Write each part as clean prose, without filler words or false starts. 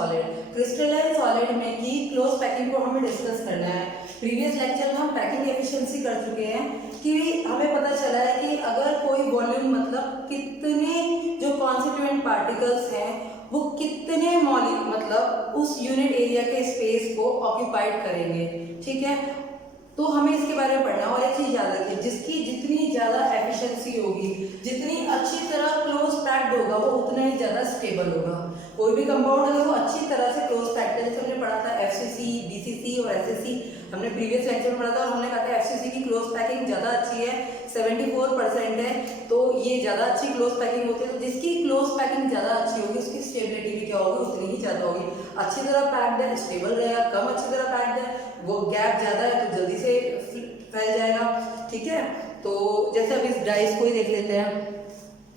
Solid. Crystalline solid में की close packing को हमें डिस्कस करना है। प्रीवियस लेक्चर में हम पैकिंग एफिशिएंसी कर चुके हैं कि हमें पता चला है कि अगर कोई वॉल्यूम मतलब कितने जो कॉन्स्टिट्यूएंट पार्टिकल्स हैं वो कितने मॉलिक्यूल मतलब उस यूनिट एरिया के स्पेस को ऑक्यूपाइड करेंगे, ठीक है। तो हमें इसके बारे में पढ़ना है। और एक चीज याद रखिए, जिसकी जितनी ज्यादा एफिशिएंसी होगी, जितनी अच्छी तरह क्लोज पैक्ड होगा, वो उतना ही ज्यादा स्टेबल होगा। कोई भी कंपाउंड अगर वो अच्छी तरह से क्लोज पैक्ड है, जैसे हमने पढ़ा था एफसीसी, बीसीसी और एसएससी, हमने प्रीवियस लेक्चर में पढ़ा था और हमने कहा था एफसीसी की क्लोज पैकिंग ज्यादा अच्छी है, 74% है, तो ये ज्यादा अच्छी क्लोज पैकिंग होती है। तो जिसकी क्लोज पैकिंग ज्यादा अच्छी होगी उसकी स्टेबिलिटी भी क्या होगी, उतनी ही ज्यादा होगी। अच्छी तरह पैक्ड है स्टेबल रहेगा, कम अच्छी तरह पैक्ड है वो गैप ज्यादा है तो जल्दी से फैल जाएगा, ठीक है। तो जैसे अब इस डाइस को ही देख लेते हैं।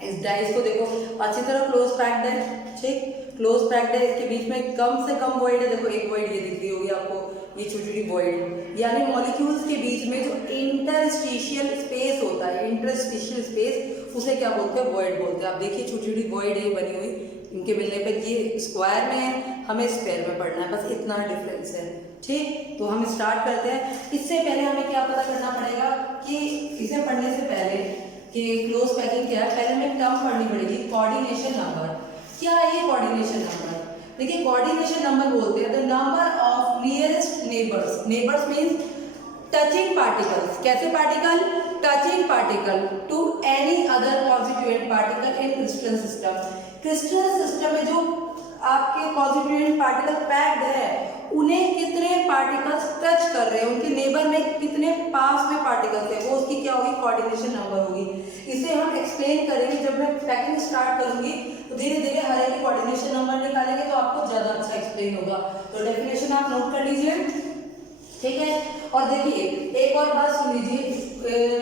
इस डाइस को देखो अच्छी तरह क्लोज पैक्ड है, ठीक, क्लोज पैक्ड है, इसके बीच में कम से कम वॉइड है। देखो एक वॉइड ये दिख रही होगी आपको, ये छोटी छोटी वॉइड, यानी मॉलिक्यूल्स के बीच में जो इंटरस्टिशियल स्पेस होता है, इंटरस्टिशियल स्पेस उसे क्या बोलते हैं, वॉइड बोलते हैं। आप देखिए छोटी छोटी वॉइड है बनी हुई, इनके मिलने पर ये स्क्वायर में है, हमें स्क्वायर में पढ़ना है, बस इतना डिफरेंस है, ठीक। तो हम स्टार्ट करते हैं। इससे पहले हमें क्या पता करना पड़ेगा कि इसे पढ़ने से पहले कि क्लोज पैकिंग क्या है, पहले हमें टर्म पढ़नी पड़ेगी, कोऑर्डिनेशन नंबर। क्या है ये कोऑर्डिनेशन नंबर? देखिए कोऑर्डिनेशन नंबर बोलते हैं the number of nearest neighbours. Neighbours means touching particles. कैसे particle? Touching particle to any other constituent particle in crystal system. Crystal system में जो आपके कॉन्स्टिट्यूएंट पार्टिकल पैक्ड है, उन्हें कितने पार्टिकल्स टच कर रहे हैं, उनके नेबर में कितने पास में पार्टिकल्स है, वो उसकी क्या होगी, कोऑर्डिनेशन नंबर होगी। इसे हम एक्सप्लेन करेंगे जब मैं पैकिंग स्टार्ट करूंगी, तो धीरे धीरे हर एक कोऑर्डिनेशन नंबर निकालेंगे तो आपको ज्यादा अच्छा एक्सप्लेन होगा। तो डेफिनेशन आप नोट कर लीजिए, ठीक है। और देखिए एक और बात सुन लीजिए,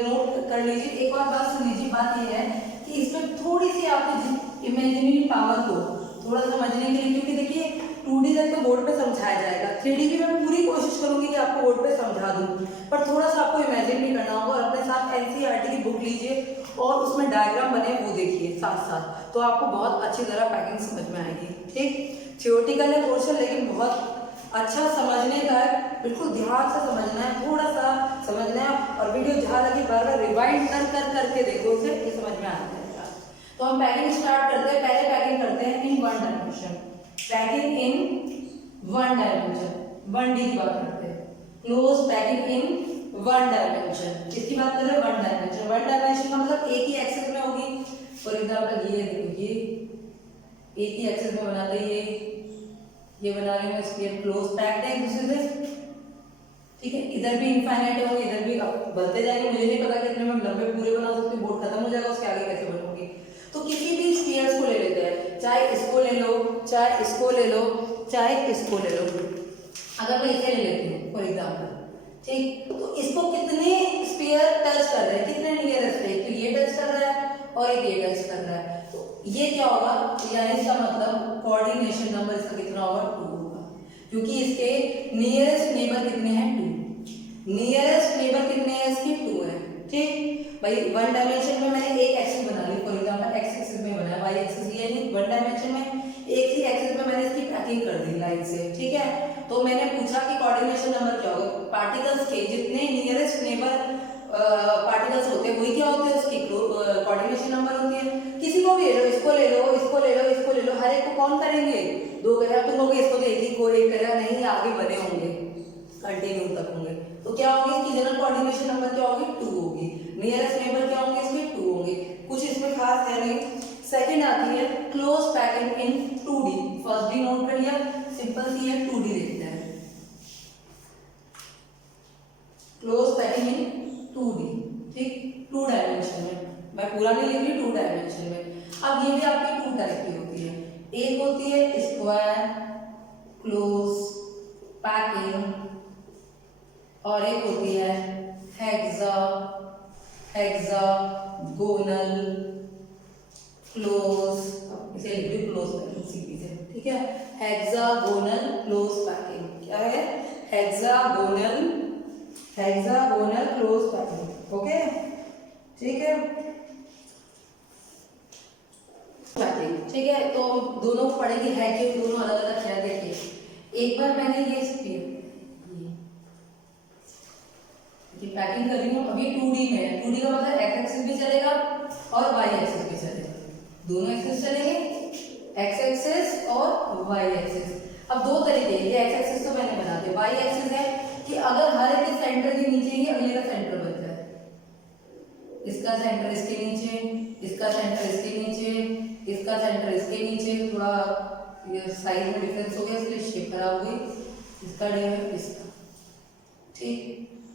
नोट कर लीजिए, एक और बात सुन लीजिए। बात यह है कि इसमें थोड़ी सी आपकी इमेजिनरी पावर को थोड़ा समझने के लिए, क्योंकि देखिए 2D तक तो बोर्ड पे समझाया जाएगा, 3D की मैं पूरी कोशिश करूंगी कि आपको बोर्ड पे समझा दूं, पर थोड़ा सा आपको इमेजिन भी करना होगा। और अपने साथ एनसीईआरटी की बुक लीजिए और उसमें डायग्राम बने वो देखिए साथ साथ, तो आपको बहुत अच्छी तरह पैकिंग समझ में आएगी, ठीक। थियोरेटिकल है पोर्शन, लेकिन बहुत अच्छा समझने का है, बिल्कुल ध्यान से समझना है, थोड़ा सा समझना है। और वीडियो जहाँ लगे बार बार रिवाइंड कर करके देखो, उसे ये समझ में आ जाएगा। तो हम पैकिंग स्टार्ट करते हैं। पहले पैकिंग करते हैं in one dimension, packing in one dimension, 1D की बात करते हैं। Close packing in one dimension, किसकी बात कर रहे हैं, वन डायमेंशन। वन डायमेंशन का मतलब एक ही एक्सिस में होगी। फॉर एग्जांपल ये देखो, ये एक ही एक्सिस में बनाते हैं, ये बना रही हूँ स्फीयर, क्लोज पैक्ड है एक दूसरे से, ठीक है। इधर भी इनफाइनाइट होंगे, इधर भी बनते जाएंगे। मुझे नहीं पता कितने में लंबे पूरे बना सकते, बोर्ड खत्म हो जाएगा, उसके आगे कैसे बनोगे। तो किसी भी स्फीयर्स को ले लेते हैं, चाहे इसको ले लो, चाहे इसको ले लो, चाहे इसको ले लो। अगर मैं इसे ले लेती हूँ फॉर एग्जाम्पल, ठीक, तो इसको कितने स्फीयर टच कर रहे हैं, कितने नियरेस्ट है, तो ये टच कर रहा है और एक ये टच कर रहा है, तो ये क्या होगा, यानी इसका मतलब कोऑर्डिनेशन नंबर इसका कितना होगा, 2 होगा, क्योंकि इसके नियरेस्ट नेबर कितने हैं, 2। नियरेस्ट नेबर कितने हैं इसके, 2 है, ठीक। भाई वन डायमेंशन में मैंने एक एक्सिस बना ली, फॉर एग्जांपल एक्स एक्सिस में बनाया, वाई एक्सिस ये नहीं, वन डायमेंशन में एक ही एक्सिस में मैंने इसकी पैकिंग कर दी लाइन से, ठीक है। तो मैंने पूछा कि कोऑर्डिनेशन नंबर क्या होगा, पार्टिकल्स के जितने नियरेस्ट नेबर पार्टिकल्स होते हैं वही क्या होते हैं, उसकी कोऑर्डिनेशन नंबर होती है। किसी को भी ले लो, इसको ले लो, इसको ले लो, इसको ले लो, हर एक को कौन करेंगे, 2 करेगा, तुम लोग इसको तो एक ही को एक करेगा, नहीं आगे बने होंगे, कंटिन्यू तक होंगे। तो क्या होगी इसकी जनरल कोऑर्डिनेशन नंबर क्या होगी, 2 होगी। नियरेस्ट नेबर क्या होंगे इसके, 2 होंगे। कुछ इसमें खास है नहीं। सेकंड आती है close packing in 2D। First D naught कर लिया, सिंपल सी है, 2D देखते हैं। क्लोज पैकिंग इन 2D, ठीक, 2 डायमेंशन में, मैं पूरा नहीं लिख रही, 2 डायमेंशन में। अब ये भी आपकी 2 टाइप की होती है, एक होती है स्क्वायर क्लोज पैकिंग और एक होती है हेक्सागोनल क्लोज, इसे लिख लो क्लोज पैकिंग सीधी से, ठीक है। हेक्सागोनल क्लोज पैकिंग क्या है, हेक्सागोनल क्लोज पैकिंग, ओके, ठीक है। पैकिंग, ठीक है। तो दोनों पढ़ेंगे है कि दोनों अलग अलग है, एक बार मैंने ये पैकिंग कर रही हूँ, अभी 2D में है। 2D का मतलब एक्स एक्सिस भी चलेगा और वाई एक्सिस भी चलेगा, दोनों एक्सिस चलेंगे, एक्स एक्सिस और वाई एक्सिस। अब दो तरीके, ये एक्स एक्सिस तो मैंने बना दिया, वाई एक्सिस है कि अगर हर एक सेंटर के नीचे ही अगले का सेंटर बन जाए, इसका सेंटर इसके नीचे, इसका सेंटर इसके नीचे, इसका सेंटर इसके नीचे, थोड़ा ये साइज में डिफरेंस हो गया इसलिए शेप खराब हो गई, इसका इसका, ठीक।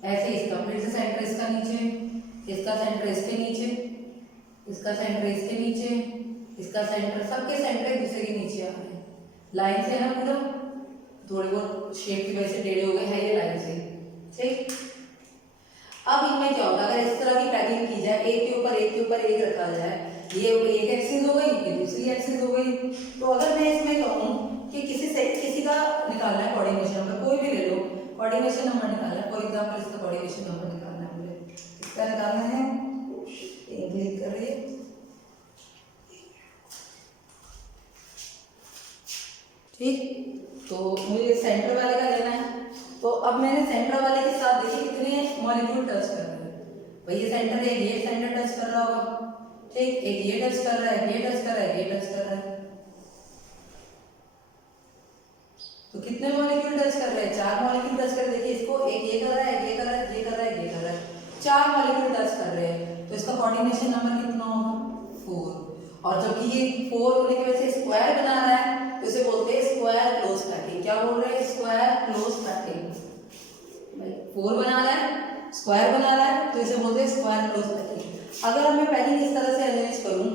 ऐसे इसका फिर से सेंटर इसका नीचे, इसका सेंटर इसके नीचे, इसका सेंटर इसके नीचे, इसका सेंटर, सबके सेंटर एक दूसरे के नीचे आ रहे हैं, लाइन से है ना पूरा, थोड़े बहुत शेप की वजह से टेढ़े हो गए हैं ये लाइन से, ठीक। अब इनमें क्या होता है, अगर इस तरह की पैकिंग की जाए, एक के ऊपर एक के ऊपर एक रखा जाए, ये एक एक्सिस हो गई, ये दूसरी एक्सिस हो गई, तो अगर मैं इसमें कहूँ कि किसी का निकालना है कोऑर्डिनेशन नंबर, कोई भी ले लो, कोऑर्डिनेशन नंबर निकालना है, फॉर एग्जांपल इसका कोऑर्डिनेशन नंबर निकालना है मुझे, इसका निकालना है, क्लिक करिए, ठीक। तो मुझे सेंटर वाले का लेना है, तो अब मैंने सेंटर वाले के साथ देखिए कितने मॉलिक्यूल टच कर रहे हैं, भाई ये सेंटर है, ये सेंटर टच कर रहा होगा, ठीक, एक ये टच कर रहा है, ये टच कर रहा है, ये टच कर रहा है, तो कितने मॉलिक्यूल टच कर रहे हैं, 4 मॉलिक्यूल टच कर रहे हैं, देखिए इसको एक ये कर रहा है, ये कर रहा है, ये कर रहा है, ये कर रहा है, 4 मॉलिक्यूल टच कर रहे हैं, तो इसका कोऑर्डिनेशन नंबर कितना होगा, 4। और जबकि ये 4 होने की वजह से स्क्वायर बना रहा है, तो इसे बोलते हैं स्क्वायर क्लोज पैकिंग। क्या बोल रहे हैं, स्क्वायर क्लोज पैकिंग, 4 बना रहा है, स्क्वायर बना रहा है, तो इसे बोलते हैं स्क्वायर क्लोज पैकिंग। अगर मैं पैकिंग इस तरह से अरेंज करूं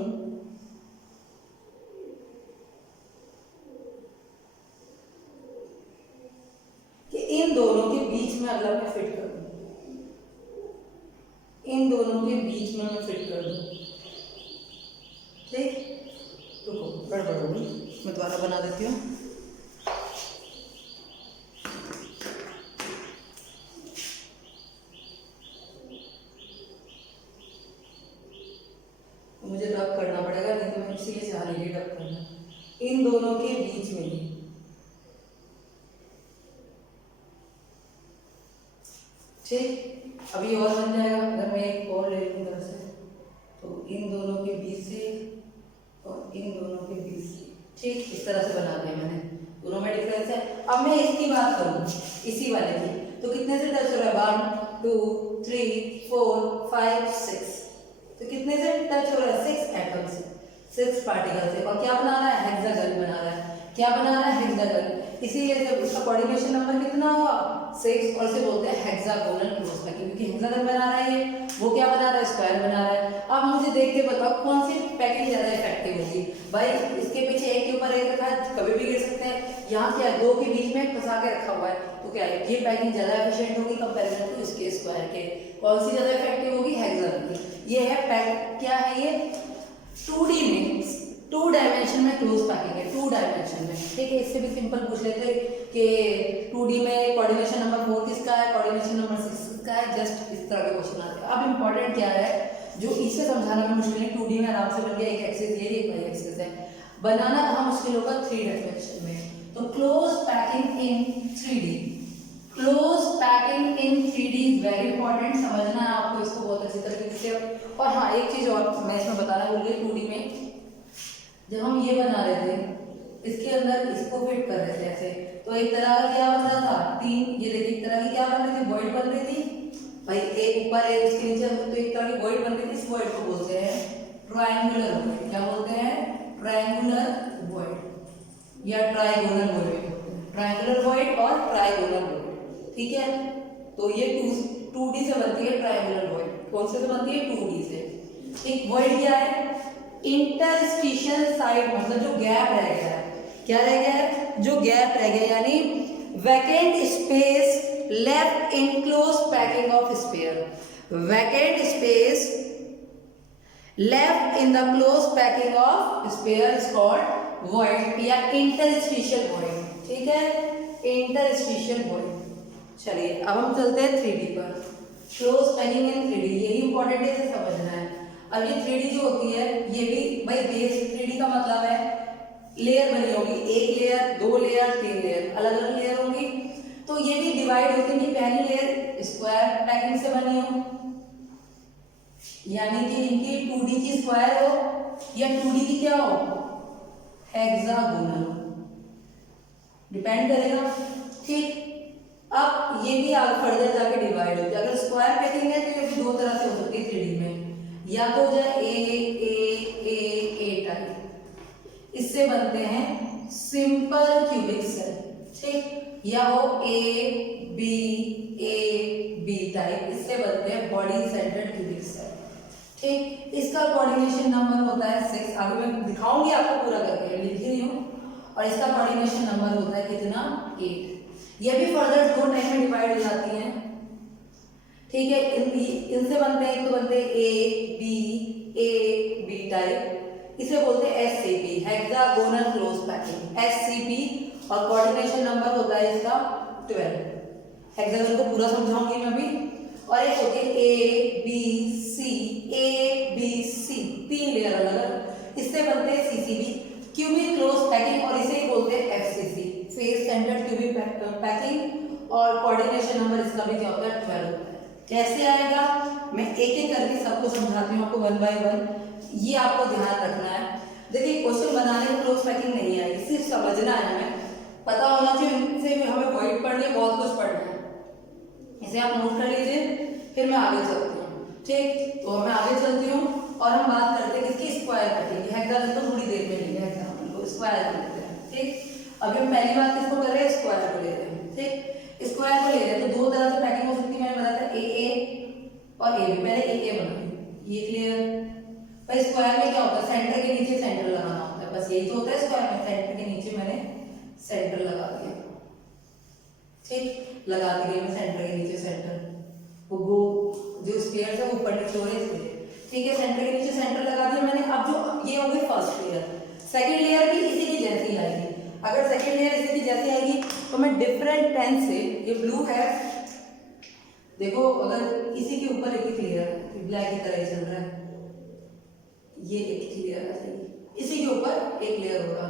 कि इन दोनों के बीच में अगर मैं फिट कर दूं, इन दोनों के बीच में मैं फिट कर दूं, ठीक, रुको गड़बड़ होगी, मैं दोबारा बना देती हूँ। मुझे डब करना पड़ेगा, नहीं तो मैं इसीलिए चाह रही हूँ डब करना, इन दोनों के बीच में ही, ठीक। अभी और बन जाएगा, अगर मैं एक और ले लूँ इधर से, तो इन दोनों के बीच से और इन दोनों के बीच से, ठीक, इस तरह से बना दिया मैंने, दोनों में डिफरेंस है। अब मैं इसकी बात करूँ, इसी वाले की, तो कितने से टच हो रहा है, 1 2 3 4 5 6, तो कितने से टच हो रहा है, 6 एटम से, 6 पार्टिकल से, और क्या बना रहा है, हेक्सागन बना रहा है, क्या बना रहा है, हेक्सागन, इसीलिए जब उसका कोऑर्डिनेशन नंबर कितना हुआ, 6, और से बोलते हैं हेक्सागोनल क्लोज पैकिंग, क्योंकि हेक्सागन बना रहा है ये, वो क्या बना रहा है, स्क्वायर बना रहा है। अब मुझे देख के बताओ कौन सी पैकिंग ज्यादा इफेक्टिव होगी, भाई इसके पीछे एक के ऊपर एक रखा है, कभी भी गिर सकते हैं, यहाँ क्या है, 2 के बीच में फंसा के रखा हुआ है, तो क्या है, ये पैकिंग ज्यादा एफिशिएंट होगी कंपैरिजन टू इसके स्क्वायर के, कौन सी ज्यादा इफेक्टिव होगी, हेक्सागन की। ये है पैक, क्या है ये, 2D में, 2 डायमेंशन में क्लोज पैकिंग है, 2 डायमेंशन में, ठीक है। इससे भी सिंपल पूछ लेते कि 2D में कोऑर्डिनेशन नंबर 4 किसका है, कोऑर्डिनेशन नंबर 6 किसका है, जस्ट इस तरह के क्वेश्चन आते हैं। अब इंपॉर्टेंट क्या है, जो इसे समझाना में मुश्किल है, 2D में आराम से बन गया, एक एक्सिस ये, एक वाई एक्सिस है, बनाना कहाँ मुश्किल होगा, 3 डायमेंशन में। तो close packing in 3D, close packing in 3D is very important, समझना है आपको इसको बहुत अच्छी तरीके से। और हाँ, एक चीज और मैं इसमें बताना भूल गई, 2D में जब हम ये बना रहे थे, इसके अंदर इसको फिट कर रहे थे ऐसे, तो एक तरह का क्या बन रहा था, 3, ये देखिए एक तरह की क्या बन रही थी, वॉइड बन रही थी, भाई एक ऊपर एक उसके नीचे, तो एक तरह की वॉइड बन रही थी, इस वॉइड को बोलते हैं ट्रायंगुलर वॉइड। क्या बोलते हैं, ट्रायंगुलर वॉइड या ट्राइगोनल वॉइड, ट्रायंगुलर वॉइड और ट्राइगोनल वॉइड, ठीक है। तो ये 2D से बनती है ट्रायंगुलर वॉइड, कौन से बनती है, 2D से। एक वॉइड क्या है, इंटरस्टिशियल साइड, मतलब जो गैप रह गया है, क्या रह गया है, जो गैप रह गया, यानी vacant space left in close packing of sphere, vacant space left in the close packing of sphere is called void या इंटरस्टिशियल वॉइड, ठीक है, इंटरस्टिशियल वॉइड। चलिए अब हम चलते हैं 3D पर, क्लोज पैकिंग इन 3D, यही इंपॉर्टेंट है, इसे समझना है। अब ये 3D जो होती है, ये भी भाई बेस 3D का मतलब है लेयर बनी होगी, एक लेयर, दो लेयर, तीन लेयर, अलग अलग लेयर होंगी। तो ये भी डिवाइड होती है, पहली लेयर स्क्वायर पैकिंग से बनी हो, यानी कि इनकी 2D की स्क्वायर हो या 2D की क्या हो, हेक्सागोनल, डिपेंड करेगा। ठीक, अब ये भी आगे फर्दर जाके डिवाइड होती है। अगर स्क्वायर पैकिंग है तो ये भी दो तरह से हो सकती है 3D में, या तो हो जाए ए टाइप, इससे बनते हैं सिंपल क्यूबिक सेल, ठीक, या हो ए बी टाइप, इससे बनते हैं बॉडी सेंटर्ड क्यूबिक सेल। ठीक, इसका कोऑर्डिनेशन नंबर होता है 6, अभी मैं दिखाऊंगी आपको पूरा करके, लिख रही हूँ। और इसका कोऑर्डिनेशन नंबर होता है कितना, 8। ये भी फर्दर दो टाइप में डिवाइड हो जाती हैं। ठीक है, इनसे बनते हैं, तो बनते हैं ए बी टाइप, इसे बोलते हैं SCP, hexagonal close packing, SCP. और कोऑर्डिनेशन नंबर होता है इसका 12। हेक्सागोनल को पूरा समझाऊंगी मैं अभी। और एक होती है ए बी सी, 3 लेयर अलग अलग, इससे बनते हैं सीसीबी, क्यूबिक क्लोज पैकिंग, और इसे ही बोलते हैं FCC, face centred cubic packing. और कोऑर्डिनेशन नंबर इसका भी क्या होता है, 12 होता है। कैसे आएगा, मैं एक एक करके सबको समझाती हूँ आपको 1 बाय 1, ये आपको ध्यान रखना है। देखिए, क्वेश्चन बनाने में क्लोज पैकिंग नहीं आएगी, सिर्फ समझना है, हमें पता होना चाहिए, इनसे भी हमें वर्ड पढ़नी है, बहुत कुछ पढ़ना है। इसे आप नोट कर लीजिए, फिर मैं आगे चलती हूँ। ठीक, तो मैं आगे चलती हूँ और हम बात करते हैं किसकी, स्क्वायर पैकिंग। हेक्सागोनल तो थोड़ी देर में लेंगे, एग्जाम्पल को स्क्वायर कर लेते हैं। ठीक, अभी हम पहली बात किसको कर रहे हैं, स्क्वायर को ले रहे हैं। ठीक, स्क्वायर को ले रहे हैं तो दो तरह से पैकिंग हो सकती है, मैंने बताया था ए और ए बी, मैंने ए बनाई, ये क्लियर। पर स्क्वायर में क्या होता है, सेंटर के नीचे सेंटर लगाना होता है, बस यही तो होता है स्क्वायर में, सेंटर के नीचे मैंने सेंटर लगा दिया। ठीक, लगा दिया मैं सेंटर के नीचे सेंटर, वो जो स्फीयर है वो ऊपर नीचे हो रहे हैं इसलिए। ठीक है, सेंटर के नीचे सेंटर लगा दिया मैंने। अब जो ये हो गई फर्स्ट लेयर, सेकंड लेयर भी इसी की जैसी आएगी। अगर सेकंड लेयर इसी की जैसी आएगी तो मैं डिफरेंट पेन से, ये ब्लू है, देखो अगर इसी के ऊपर एक लेयर ब्लैक की तरह चल रहा है, ये एक ही लेयर आ जाएगी, इसी के ऊपर एक लेयर होगा,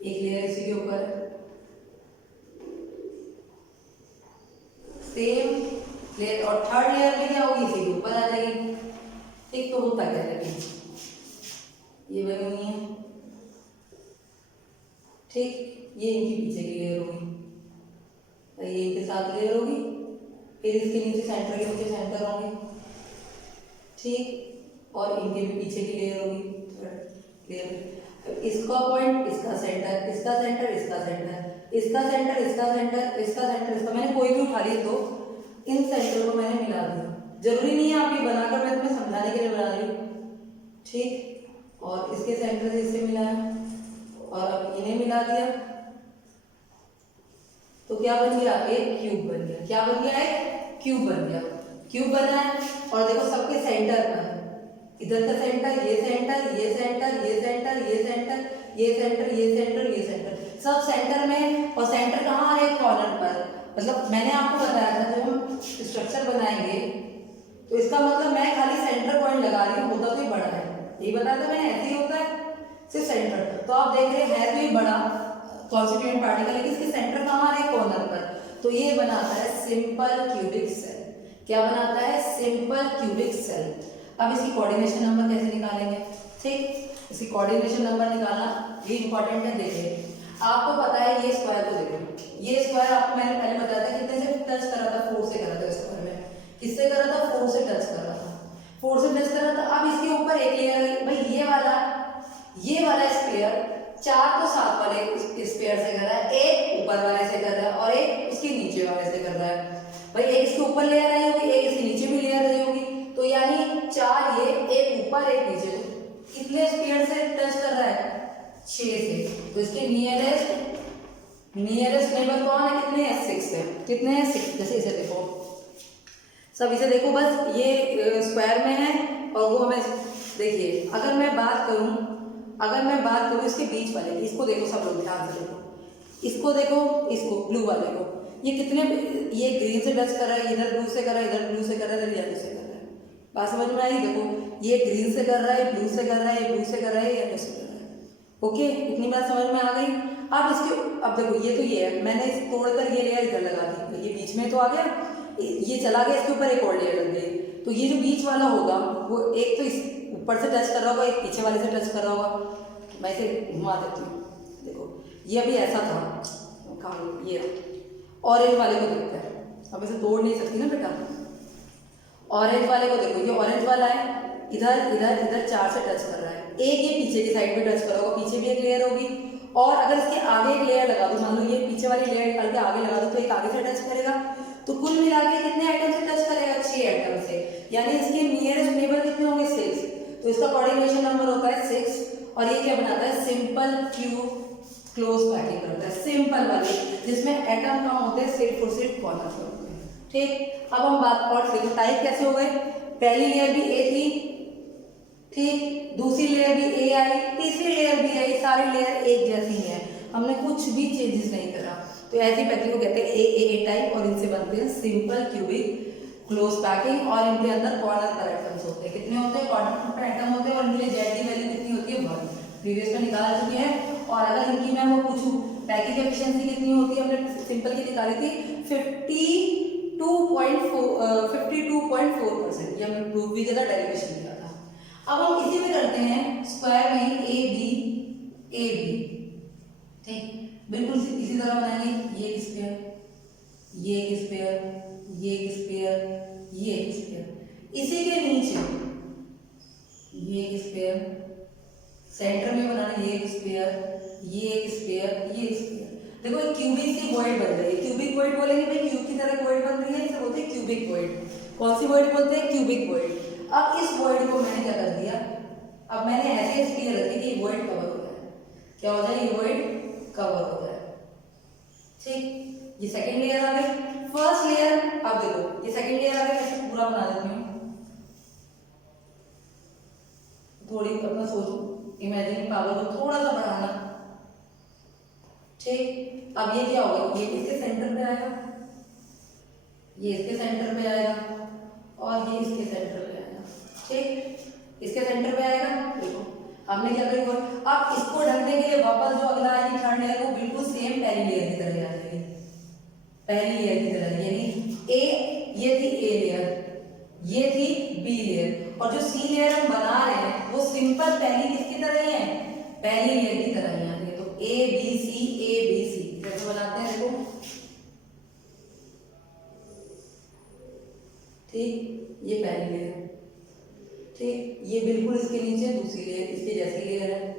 एक लेयर इसी के ऊपर सेम लेयर, और थर्ड लेयर में क्या होगी, इसी के ऊपर आ जाएगी। ठीक, तो होता क्या है, ये बनी हुई है। ठीक, ये इनकी पीछे की लेयर होगी, ये इनके साथ लेयर होगी, फिर इसके नीचे सेंटर के नीचे सेंटर होंगे। ठीक, और इनके भी पीछे की लेयर होगी, लेयर, इसका पॉइंट, इसका सेंटर, इसका सेंटर, इसका सेंटर, इसका सेंटर, इसका सेंटर, इसका सेंटर, इसका, मैंने कोई भी उठा ली तो इन सेंटर को मैंने मिला दिया। जरूरी नहीं है आप ये बनाकर, मैं तुम्हें समझाने के लिए बना रही हूँ। ठीक, और इसके सेंटर से इससे मिलाया और अब इन्हें मिला दिया, तो क्या बन गया, एक क्यूब बन गया। क्या बन गया, एक क्यूब बन गया। क्यूब बना है, और देखो सबके सेंटर पर, इधर का सेंटर, ये सेंटर, ये सेंटर, ये सेंटर, ये सेंटर, ये सेंटर, ये सेंटर, ये सेंटर, सब सेंटर में। और सेंटर कहाँ आ रहे हैं, कॉर्नर पर। मतलब मैंने आपको बताया था जब हम स्ट्रक्चर बनाएंगे तो इसका मतलब मैं खाली सेंटर पॉइंट लगा रही हूँ, होता तो ही बड़ा है, यही बताया था मैंने, ऐसे ही होता है सिर्फ सेंटर। तो आप देख रहे हैं तो ये बड़ा कॉन्स्टिट्यूएंट पार्टिकल, लेकिन इसके सेंटर कहाँ आ रहे हैं, कॉर्नर पर। तो ये बनाता है सिंपल क्यूबिक सेल। क्या बनाता है, सिंपल क्यूबिक सेल। अब इसकी कोऑर्डिनेशन नंबर कैसे निकालेंगे। ठीक, इसकी कोऑर्डिनेशन नंबर निकालना ये इंपॉर्टेंट है। देखिए, आपको पता है ये स्क्वायर को देखो, ये स्क्वायर आपको मैंने पहले बताया था कितने से टच करा था, 4 से करा था स्क्वायर में। किससे करा था, 4 से टच करा था, 4 से टच करा था। अब इसके ऊपर एक लेयर है भाई, ये वाला स्फीयर 4 तो 7 वाले स्फीयर से कर रहा है, एक ऊपर वाले से कर रहा है और एक उसके नीचे वाले से कर रहा है। भाई एक इसके ऊपर लेयर आई होगी, एक इसके नीचे भी लेयर आई होगी, तो यानी 4 ये, एक ऊपर एक नीचे, कितने स्फीयर से टच कर रहा है, 6 से। तो इसके नियरेस्ट नेबर कौन है, कितने हैं, 6 है। कितने हैं, 6। जैसे इसे देखो, सब इसे देखो, बस ये स्क्वायर में है और वो हमें देखिए। अगर मैं बात करूं इसके बीच वाले, इसको देखो, सब लोग ध्यान से देखो, इसको देखो, इसको ब्लू वाले को, ये कितने, ये ग्रीन से टच कर रहा है, इधर ब्लू से कर रहा है, इधर ब्लू से कर रहा है, इधर येलो से कर रहा है। बात समझ में आई? देखो ये ग्रीन से कर रहा है, ब्लू से कर रहा है, ब्लू से कर रहा है, येलो से कर रहा है। ओके, इतनी बात समझ में आ गई। अब देखो ये तो ये है, मैंने इस तोड़कर ये लेयर इधर लगा दी, ये बीच में तो आ गया, ये चला गया, इसके ऊपर एक और लेयर लग गई। तो ये जो बीच वाला होगा वो एक तो इस ऊपर से टच कर रहा होगा, एक पीछे वाले से टच कर रहा होगा। मैं इसे घुमा देती हूँ, देखो ये अभी ऐसा था, कहाँ ये ऑरेंज वाले को देखते हैं। अब इसे तोड़ नहीं सकती ना बेटा। ऑरेंज वाले को देखो, ये ऑरेंज वाला है, इधर इधर इधर 4 से टच कर रहा है, एक ये पीछे की साइड पे टच कर रहा होगा, पीछे भी एक लेयर होगी, और अगर इसके आगे एक लेयर लगा दो, मान लो ये पीछे वाली लेयर निकाल के आगे लगा दो, तो एक आगे से टच करेगा। तो कुल मिला के कितने आइटम से टच करेगा? 6 आइटम से, यानी इसके नियरेस्ट नेबर कितने होंगे? 6। तो इसका कोऑर्डिनेशन नंबर होता है 6। और ये क्या बनाता है? सिंपल क्यूब क्लोज पैकिंग करता है, सिंपल वाले जिसमें एटम कम होते हैं, सिर्फ और सिर्फ कॉर्नर पर होते हैं। ठीक, अब हम बात और देखो टाइप कैसे हो गए। पहली लेयर भी ए थी, ठीक, दूसरी लेयर भी ए आई, तीसरी लेयर भी आई, सारी लेयर एक जैसी है, हमने कुछ भी चेंजेस नहीं करा। तो ऐसी पैकिंग को कहते हैं ए टाइप, और इनसे बनते हैं सिंपल क्यूबिक क्लोज पैकिंग। और इनके अंदर कॉर्नर पर एटम्स होते हैं, कितने होते हैं? कॉर्नर पर एटम होते हैं, और इनकी जेड की वैल्यू कितनी होती है? 1। प्रीवियस में निकाल चुके हैं। और अगर इनकी मैं वो पूछूं पैकिंग एफिशिएंसी कितनी होती है, हमने सिंपल की निकाली थी 52.4%, ये हमने प्रूव भी किया था, डेरिवेशन किया था। अब हम इसी में करते हैं स्क्वायर में ए बी, ठीक, बिल्कुल इसी तरह बनाएंगे। ये एक स्क्वायर, ये एक स्क्वायर, ये एक स्क्वायर, ये एक स्क्वायर, इसी के नीचे ये एक स्क्वायर, सेंटर में बनाना ये एक स्क्वायर, ये एक स्क्वायर, ये एक स्क्वायर। देखो एक क्यूबिक की वॉइड बन रही है, क्यूबिक वॉइड बोलेंगे भाई, क्यूब की तरह वॉइड बन रही है, इसे बोलते हैं क्यूबिक वॉइड। कौन सी वॉइड बोलते हैं? Cubic void. अब इस वॉइड को मैंने क्या कर दिया, अब मैंने ऐसे स्क्वायर रखी कि वॉइड कवर हो जाए, क्या हो जाए? ये वॉइड कवर हो जाए, ठीक। ये सेकंड लेयर आ गई, फर्स्ट लेयर। अब देखो ये सेकंड लेयर आ गई, मैं पूरा बना देती हूँ, थोड़ी अपना सोचो, इमेजिनिंग पावर को थोड़ा सा बढ़ाना, ठीक। अब ये क्या होगा? ये इसके सेंटर पे आएगा, ये इसके सेंटर पे आएगा, और ये इसके सेंटर पे आएगा, ठीक। इसके सेंटर पे आएगा। देखो हमने क्या करी, अब इसको ढकने के लिए वापस जो अगला आएगी थर्ड लेयर, वो बिल्कुल सेम पहली लेयर की तरह आ जाएगी, पहली लेयर की तरह। यानी ये थी ए लेयर, ये थी बी लेयर, और जो सी लेयर हम बना रहे हैं वो सिंपल पहली किसकी तरह ही है? पहली लेयर की तरह ही आती है। तो ए बी सी कैसे बनाते हैं? देखो, ठीक, ये पहली लेयर, ठीक, ये बिल्कुल इसके नीचे दूसरी लेयर, इसकी जैसी लेयर है,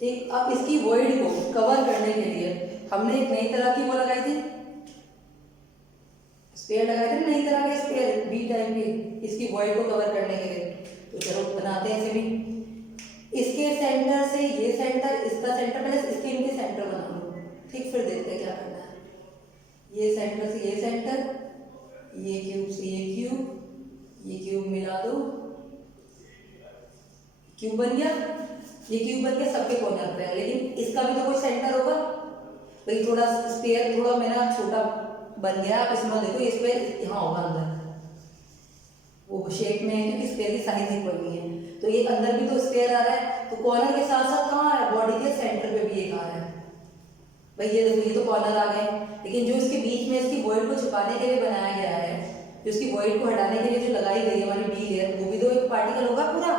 ठीक। अब इसकी वॉइड को कवर करने के लिए हमने एक नई तरह की वो लगाई थी, स्पेयर लगाए थे, नई तरह के स्पेयर बी टाइप के, इसकी वॉइड को कवर करने के लिए। तो चलो बनाते हैं इसे भी। इसके सेंटर से ये सेंटर, इसका सेंटर, पहले इसके इनके सेंटर बना लो, ठीक, फिर देखते हैं क्या करना है। ये सेंटर से ये सेंटर, ये क्यूब से ये क्यूब मिला दो, क्यूब बन गया, ये क्यूब बन के सबके कॉर्नर पे है, लेकिन इसका भी तो कोई सेंटर होगा भाई। थोड़ा स्पेयर थोड़ा मेरा छोटा बन गया, आप इसमें देखो ये स्पेयर यहाँ होगा अंदर, वो शेप में है क्योंकि स्पेयर की साइज इक्वल नहीं है। तो ये अंदर भी तो स्पेयर आ रहा है, तो कॉर्नर के साथ साथ कहाँ आ रहा है? बॉडी के सेंटर पे भी एक आ रहा है भाई। ये देखो ये तो कॉर्नर आ गए, लेकिन जो इसके बीच में इसकी वॉइड को छुपाने के लिए बनाया गया है, जो इसकी वॉइड को हटाने के लिए जो लगाई गई है हमारी बी लेयर, वो भी तो एक पार्टिकल होगा पूरा,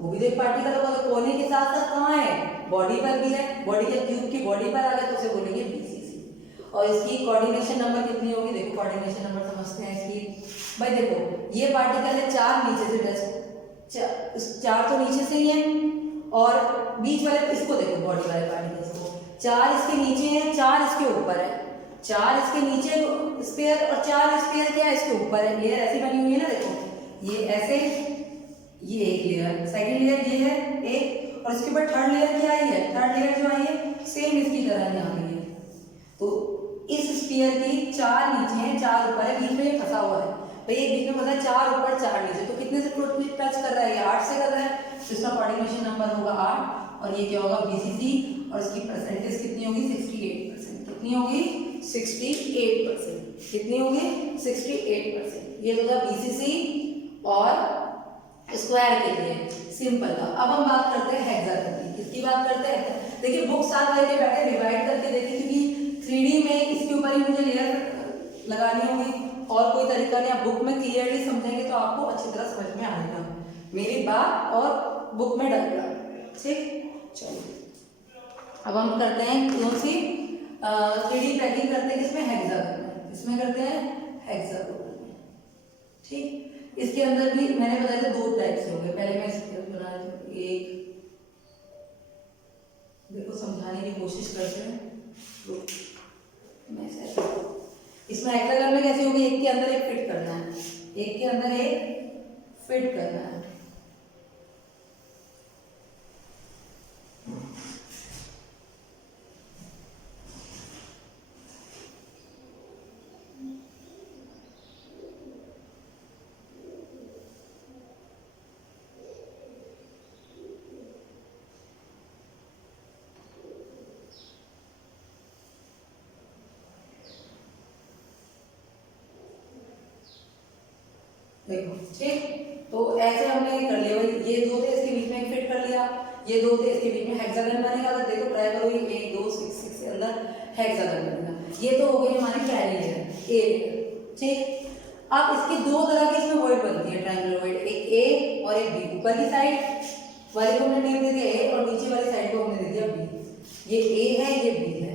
वो भी तो एक पार्टिकल होगा। तो कोने के साथ साथ कहाँ है? बॉडी पर भी है, बॉडी के क्यूब की बॉडी पर आ गया, तो उसे बोलेंगे बीसीसी। और इसकी कोऑर्डिनेशन नंबर कितनी होगी? देखो कोऑर्डिनेशन नंबर समझते हैं इसकी भाई। देखो ये पार्टिकल है 4 नीचे से टच, 4 तो नीचे से ही है, और बीच वाले इसको देखो बॉडी वाले पार्टिकल्स को, 4 इसके नीचे है, 4 इसके ऊपर है, 4 इसके नीचे स्पेयर और 4 स्पेयर क्या है? इसके ऊपर है। लेयर ऐसी बनी हुई है ना, देखो ये ऐसे, ये एक लेयर, सेकंड लेयर ये है एक, और इसके बाद थर्ड लेयर क्या आई है? थर्ड लेयर जो आई है सेम इसकी तरह ही आ गई है। तो इस स्फीयर की 4 नीचे है, 4 ऊपर है, बीच में ये फंसा हुआ है भाई। एक बीच में फंसा है, 4 ऊपर 4 नीचे, तो कितने से टोटली टच कर रहा है? ये 8 से कर रहा है, तो इसका कोऑर्डिनेशन नंबर होगा 8। और ये क्या होगा? बीसीसी, और इसकी परसेंटेज कितनी होगी? 68%। कितनी होगी? 68%। कितनी होगी? 68%। ये तो था बीसीसी और स्क्वायर के लिए सिंपल का। अब हम बात करते हैं हेक्सागन की। किसकी बात करते हैं? देखिए बुक साथ लेके बैठे, डिवाइड करके देखिए, क्योंकि 3D में इसके ऊपर ही मुझे लेयर लगानी होगी और कोई तरीका नहीं। आप बुक में क्लियरली समझेंगे तो आपको अच्छी तरह समझ में आएगा मेरी बात और बुक में डायग्राम। ठीक, चलिए अब हम करते हैं कौन सी 3D पैकिंग करते हैं किसमें? हेक्सागन में। इसमें करते हैं हेक्सागन में। ठीक, इसके अंदर भी मैंने बताया था 2 टाइप से होंगे। पहले मैं इसके बना एक, देखो समझाने की कोशिश करते हैं। इसमें हेक्सागन में कैसे होगी? एक के अंदर एक फिट करना है, एक के अंदर एक फिट करना है। देखो ठीक, तो ऐसे हमने कर लिया भाई। ये 2 थे, इसके बीच में फिट कर लिया। ये 2 थे, इसके बीच में हेक्सागन बनेगा। अगर देखो ट्राई करो, 1 2 6 6 के अंदर हेक्सागन बनेगा। ये तो हो गई हमारी पहली लेयर, ए लेयर। ठीक, अब इसकी 2 तरह की इसमें वर्ड बनती है, ट्रायंगुलर वर्ड, एक ए और एक बी। ऊपर की साइड वाले को हमने नेम दे दिया ए और नीचे वाली साइड को हमने दे दिया बी। ये ए है, ये बी है,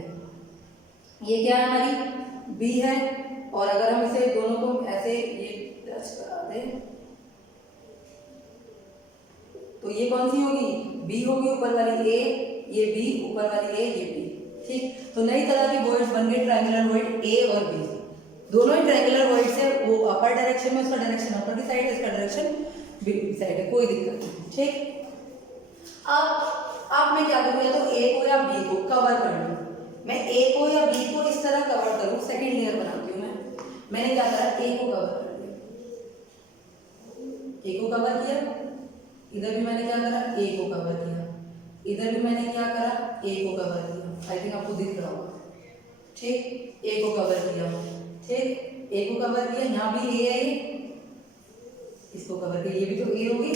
ये क्या है हमारी बी है। और अगर हम इसे दोनों को ऐसे ये टच करा दें तो ये कौन सी होगी? बी होगी ऊपर वाली ए, ये बी, ऊपर वाली ए, ये बी। ठीक, तो नई तरह की वर्ड्स बन गए ट्रायंगुलर वर्ड ए और बी। दोनों ही ट्रायंगुलर वर्ड्स है, वो अपर डायरेक्शन में, उसका डायरेक्शन अपर की साइड है, इसका डायरेक्शन बी की साइड है, कोई दिक्कत नहीं। ठीक, अब मैं क्या करूँ? या तो ए को या बी को कवर कर लूँ। मैं ए को या बी को इस तरह कवर करूँ, सेकेंड लेयर बनाती हूँ मैंने क्या करा? ए को कवर कर दिया, ए को कवर किया। इधर भी मैंने क्या करा? ए को कवर किया। इधर भी मैंने क्या करा? ए को कवर किया। आई थिंक आपको दिख रहा होगा। ठीक, ए को कवर किया। ठीक, ए को कवर किया। यहाँ भी ए है, इसको कवर किया। ये भी तो ए होगी,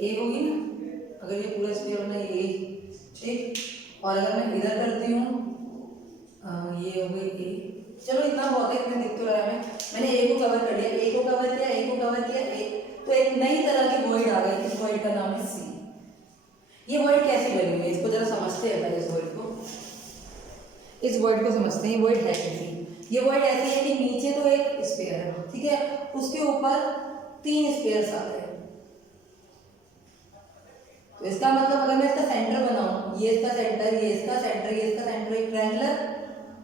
ए होगी ना, अगर ये पूरा स्क्वायर होना ए। ठीक, और अगर मैं इधर करती हूँ ये हो गई ए। चलो इतना बहुत है, इतना दिख तो रहा है। मैंने ए को कवर कर लिया, ए को कवर किया, ए को कवर किया, ए, तो एक नई तरह की वर्ड आ गई। इस वर्ड का नाम है सी। ये वर्ड कैसी बनी हुई है इसको जरा समझते हैं पहले। इस वर्ड को समझते हैं। ये वर्ड है कैसी? ये वर्ड ऐसी है कि नीचे तो एक स्फीयर है, ठीक है, उसके ऊपर 3 स्फीयर्स आ गए। तो इसका मतलब अगर मैं इसका सेंटर बनाऊं, ये इसका सेंटर, ये इसका सेंटर, ये इसका सेंटर, एक ट्रायंगुलर,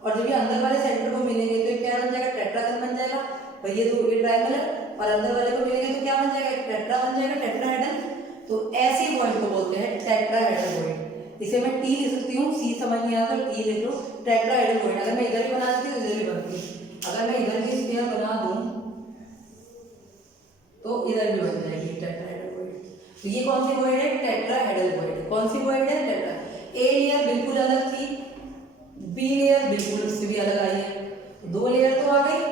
और जब ये अंदर वाले सेंटर को मिलेंगे तो ये क्या बन जाएगा? टेट्रागन बन जाएगा। और ये तो ये ट्रायंगुलर और अंदर वाले को मिलेंगे तो क्या बन जाएगा? एक टेट्रा बन जाएगा, टेट्राहेड्रल। तो ऐसी वर्ड को बोलते हैं टेट्राहेड्रल वर्ड। इसे मैं टी लिख सकती हूँ, सी समझ नहीं आता तो टी लिख लो, टेट्राहेड्रल वर्ड। अगर मैं इधर भी बना देती तो इधर भी बनती। अगर मैं इधर भी स्फीयर बना दूं तो इधर भी बन जाएगी टेट्राहेड्रल वर्ड। तो ये कौन सी वर्ड है? Tetrahedral word. कौन सी वर्ड है? टेट्रा। ए लेयर बिल्कुल अलग थी, बी लेयर बिल्कुल उससे भी अलग आई है, 2 लेयर तो आ गई।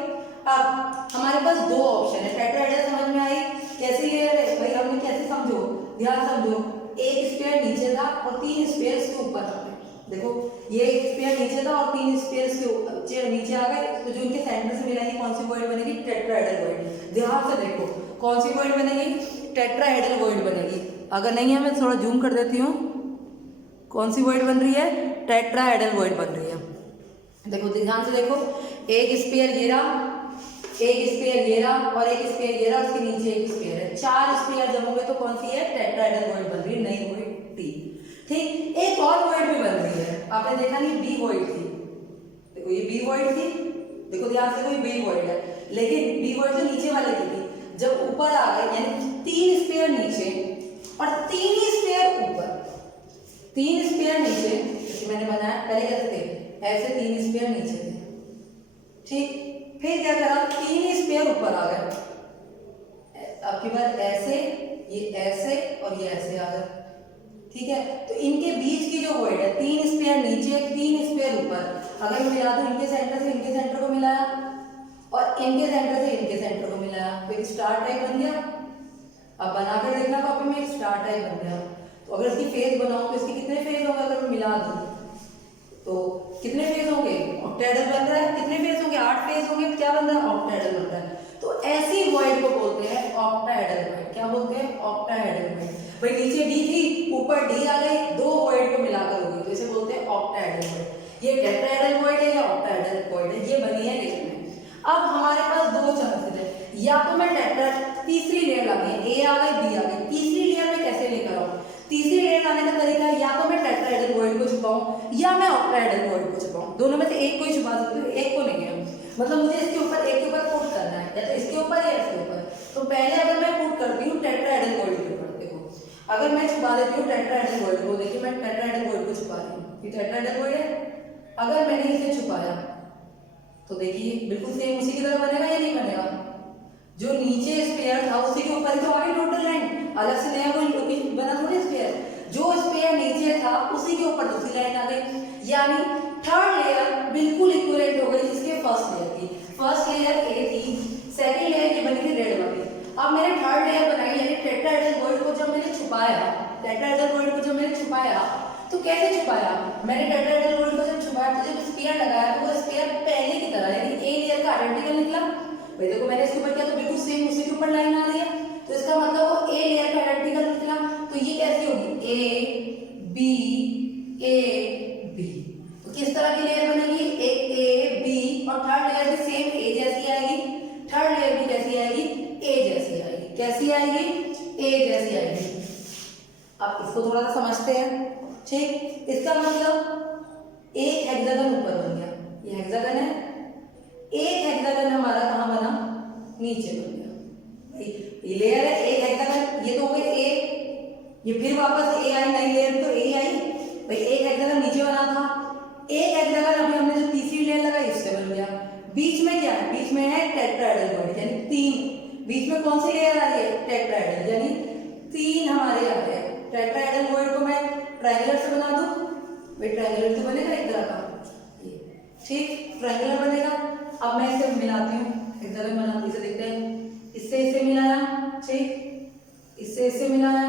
अब हमारे पास 2 ऑप्शन है। टेट्राहेड्रल समझ में आई? कैसी लेयर है भाई? हमने कैसे समझो, ध्यान समझो। एक स्फीयर नीचे था और 3 स्फीयर्स के ऊपर आ गए। देखो ये एक स्फीयर नीचे था और 3 स्फीयर्स के नीचे आ गए, तो जो इनके सेंटर से मिलेगी कौन सी वर्ड बनेगी? Tetrahedral word. ध्यान से देखो कौन सी वर्ड बनेगी? टेट्राहेड्रल वर्ड बनेगी। अगर नहीं है मैं थोड़ा जूम कर देती हूँ। कौन सी वर्ड बन रही है? टेट्राहेड्रल वर्ड बन रही है। देखो ध्यान से देखो, एक स्फीयर ये रहा, एक स्फीयर ये रहा और एक स्फीयर ये रहा, उसके नीचे एक स्फीयर है। 4 स्फीयर जब होंगे तो कौन सी है? टेट्राहेड्रल वर्ड बन रही है, नई वर्ड टी। ठीक, एक और वर्ड भी बन रही है, आपने देखा नहीं? बी वर्ड थी। देखो ये बी वर्ड थी, देखो ध्यान से, कोई बी वर्ड है, लेकिन बी वर्ड जो नीचे वाले की थी, जब ऊपर आ गए यानी 3 स्फीयर नीचे और 3 स्फीयर ऊपर, 3 स्फीयर नीचे, जैसे मैंने बनाया पहले कैसे थे? ऐसे 3 स्फीयर नीचे थे। ठीक, फिर क्या करा? 3 स्फीयर ऊपर आ गए। आपके पास ऐसे, ये ऐसे और ये ऐसे आ गए। ठीक है, तो इनके बीच की जो वर्ड है, 3 स्फीयर नीचे 3 स्फीयर ऊपर। अगर मैं मिला दूं इनके सेंटर से इनके सेंटर को मिलाया और इनके सेंटर से इनके सेंटर को मिलाया तो एक स्टार टाइप बन गया। अब बना कर देखना कॉपी में, एक स्टार टाइप बन गया। तो अगर इसकी फेस बनाऊं तो इसके कितने फेस होंगे अगर मैं मिला दूं तो कितने फेस होंगे, ऑक्टाहेड्रल बन रहा है। कितने फेस होंगे, 8 फेस होंगे। क्या बन रहा है, ऑक्टाहेड्रल बन रहा है। तो ऐसी वॉइड को बोलते हैं ऑक्टाहेड्रल वॉइड। क्या बोलते हैं, ऑक्टाहेड्रल वॉइड। भाई नीचे डी थी ऊपर डी आ गई, दो वॉइड को मिलाकर होगी तो इसे बोलते हैं ऑक्टाहेड्रल वॉइड। ये टेट्राहेड्रल वॉइड है या ऑक्टाहेड्रल वॉइड है, ये बनी है लेयर में। अब हमारे पास दो चांसेस है, या तो मैं टेट्रा तीसरी लेयर ला गई, ए आ गई बी आ गई, तीसरी लेयर में कैसे लेकर आऊं। तीसरी लेयर लाने का तरीका है या तो मैं टेट्राहेड्रल वॉइड को छुपाऊं या मैं ऑक्टाहेड्रल वॉइड को छुपाऊं। दोनों में से एक को ही छुपा सकती हूँ, एक को नहीं है। मतलब मुझे इसके ऊपर एक के ऊपर पुट करना है, या तो इसके ऊपर या इसके ऊपर। तो पहले अगर मैं पुट करती हूँ टेट्राहेड्रल वॉइड के ऊपर, देखो अगर मैं छुपा देती हूँ टेट्राहेड्रल वॉइड को, देखिए मैं टेट्राहेड्रल वॉइड को छुपा रही हूँ, ये टेट्राहेड्रल वॉइड है। अगर मैंने इसे छुपाया तो देखिए बिल्कुल सेम उसी की तरह बनेगा या नहीं बनेगा। जो नीचे स्फीयर था उसी के ऊपर तो आगे टोटल लाइन, अलग से नया कोई लोकेशन बना थोड़ी स्फीयर। जो स्फीयर नीचे था उसी के ऊपर दूसरी लाइन आ गई, यानी थर्ड लेयर बिल्कुल इक्विवेलेंट हो गई जिसके फर्स्ट लेयर की। फर्स्ट लेयर ए थी, सेकंड लेयर ये बनी थी रेड वाली। अब मैंने थर्ड लेयर बनाई, यानी टेट्राहेड्रल वॉइड को जब मैंने छुपाया, टेट्राहेड्रल वॉइड को जब मैंने छुपाया तो कैसे छुपाया, मैंने टेट्राहेड्रल वॉइड को जब छुपाया तो जब स्फीयर लगाया तो वो स्फीयर पहले की तरह यानी ए लेयर का आइडेंटिकल निकला। भाई देखो मैंने इसके ऊपर किया तो बिल्कुल सेम उसी के ऊपर लाइन आ रही है, तो इसका मतलब वो ए लेयर का आइडेंटिकल निकला। तो ये कैसी होगी, ए बी। तो किस तरह की लेयर बनेगी, एक ए बी और थर्ड लेयर भी सेम ए जैसी आएगी। थर्ड लेयर भी कैसी आएगी, ए जैसी आएगी। कैसी आएगी, ए जैसी आएगी। अब इसको थोड़ा सा समझते हैं, ठीक। इसका मतलब एक हेक्सागन ऊपर बन गया, ये हेक्सागन है। एक हेक्सागन हमारा कहाँ बना, नीचे बन गया। ये लेयर है, एक हेक्सागन, ये तो हो गई ए, ये फिर वापस ए आई, नई लेयर तो ए आई। भाई एक हेक्सागन नीचे बना था, एक हेक्सागन अभी हमने जो तीसरी लेयर लगाई उससे बन गया। बीच में क्या है, बीच में है टेट्राहेड्रल वॉइड यानी 3। बीच में कौन सी लेयर आ रही है, टेट्राहेड्रल, यानी 3 हमारे आ रहे हैं। टेट्राहेड्रल वॉइड को मैं ट्रायंगुलर से बना दूं, भाई ट्रायंगुलर तो बनेगा एक तरह का, ठीक, ट्रायंगुलर बनेगा। अब मैं इसे मिलाती हूँ, हेक्सागन बनाती, इसे देखते हैं। इससे इसे मिलाया, ठीक, इससे इसे मिलाया,